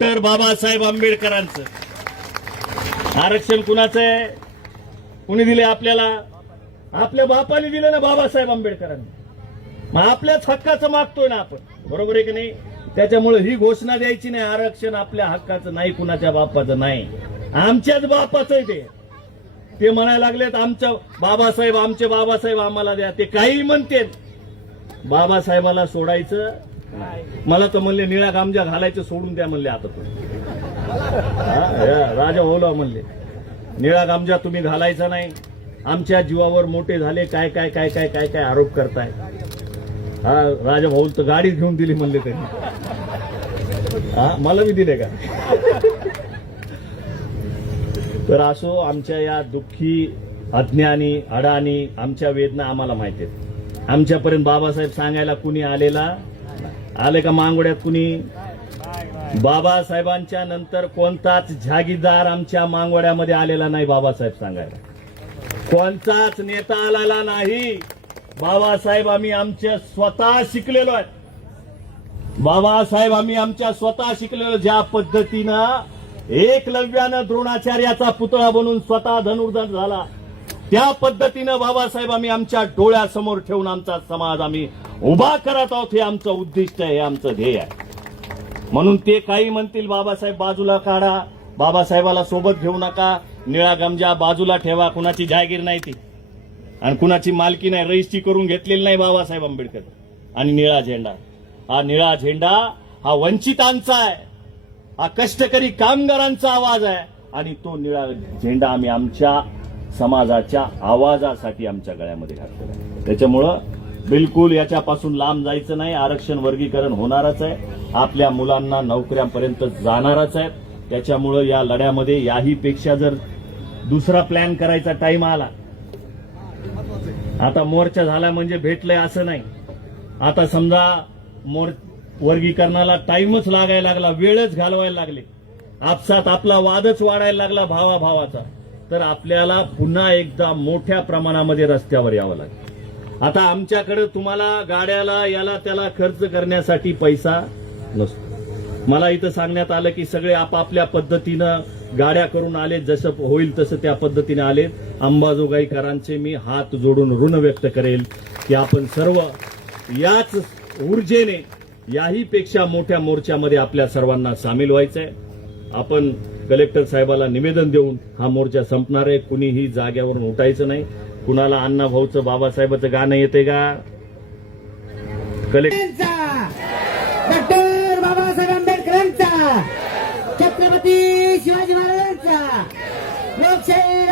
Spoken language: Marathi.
डॉक्टर बाबासाहेब आंबेडकरांचं आरक्षण कुणाचं आहे? कुणी दिले आपल्याला? आपल्या बापाने दिलं ना, बाबासाहेब आंबेडकरांनी. मग आपल्याच हक्काचं मागतोय ना आपण, बरोबर आहे की नाही? त्याच्यामुळे ही घोषणा द्यायची नाही, आरक्षण आपल्या हक्काचं नाही, कुणाच्या बापाचं नाही, आमच्याच बापाचं आहे. ते म्हणायला लागलेत आमच्या बाबासाहेब, आमचे बाबासाहेब आम्हाला द्या. ते काही म्हणते, बाबासाहेबाला सोडायचं. मला तर म्हणले निळा गामजा घालायचं सोडून द्या म्हणले. आता राजा भाऊला म्हणले निळा गामजा तुम्ही घालायचा नाही, आमच्या जीवावर मोठे झाले, काय काय काय काय काय काय आरोप करताय. हा राजा भाऊ तर गाडीच घेऊन दिली म्हणले त्यांनी. हा मला मी दिले का? तर असो, आमच्या या दुःखी अज्ञानी अडाणी आमच्या वेदना आम्हाला माहिती आहेत. आमच्यापर्यंत बाबासाहेब सांगायला कुणी आले का? मांगोड्यात कुणी? बाबासाहेबांच्या नंतर कोणताच जागीरदार आमच्या मांगोड्यामध्ये आलेला नाही बाबासाहेब सांगायला. कोणताच नेता आलेला नाही. बाबासाहेब आम्ही आमच्या स्वतः शिकलेलो आहे. बाबासाहेब आम्ही आमच्या स्वतः शिकलेलो. ज्या पद्धतीनं एकलव्यानं द्रोणाचार्याचा पुतळा बनून स्वतः धनुर्धर झाला, त्या पद्धतीनं बाबासाहेब आम्ही आमच्या डोळ्यासमोर ठेवून आमचा समाज आम्ही उभा करत आहोत. हे आमचं उद्दिष्ट आहे, हे आमचं ध्येय आहे. म्हणून ते काही म्हणतील बाबासाहेब बाजूला काढा, बाबासाहेबाला सोबत घेऊ नका, निळा गमजा बाजूला ठेवा. कुणाची जागीर नाही ती आणि कुणाची मालकी नाही, रजिस्ट्री करून घेतलेली नाही बाबासाहेब आंबेडकर. आणि निळा झेंडा, हा निळा झेंडा हा वंचितांचा आहे, हा कष्टकरी कामगारांचा आवाज आहे. आणि तो निळा झेंडा आम्ही आमच्या समाजाच्या आवाजासाठी आमच्या गळ्यामध्ये घातलेला आहे. त्याच्यामुळं बिलकुल याच्यापासून लांब जायचं नाही. आरक्षण वर्गीकरण होणारच आहे, आपल्या मुलांना नोकऱ्यांपर्यंत जाणारच आहे. त्याच्यामुळं या लढ्यामध्ये याही पेक्षा जर दुसरा प्लॅन करायचा टाइम आला, आता मोर्चा झाला म्हणजे भेटलंय असं नाही. आता समजा वर्गीकरणाला टाइमच लागायला लागला, वेळच घालवायला लागले, आपसात आपला वादच वाढायला लागला भावाभावाचा, तर आपल्याला पुन्हा एकदा मोठ्या प्रमाणामध्ये रस्त्यावर यावं लागेल. आता आमच्याकडे तुम्हाला गाड्याला याला त्याला खर्च करण्यासाठी पैसा नसतो. मला इथं सांगण्यात आलं की सगळे आपापल्या पद्धतीनं गाड्या करून आले, जसं होईल तसं त्या पद्धतीने आले. अंबाजोगाईकरांचे मी हात जोडून ऋण व्यक्त करेल की आपण सर्व याच ऊर्जेने याही पेक्षा मोठ्या मोर्चामध्ये आपल्या सर्वांना सामील व्हायचंय. आपण कलेक्टर साहेबाला निवेदन देऊन हा मोर्चा संपणार आहे. कुणीही जाग्यावरून उठायचं नाही. कुणाला अण्णा भाऊचं बाबासाहेबाचं गाणं येते का? डॉक्टर बाबासाहेब आंबेडकरांचा, छत्रपती शिवाजी महाराजांचा, लोकशाही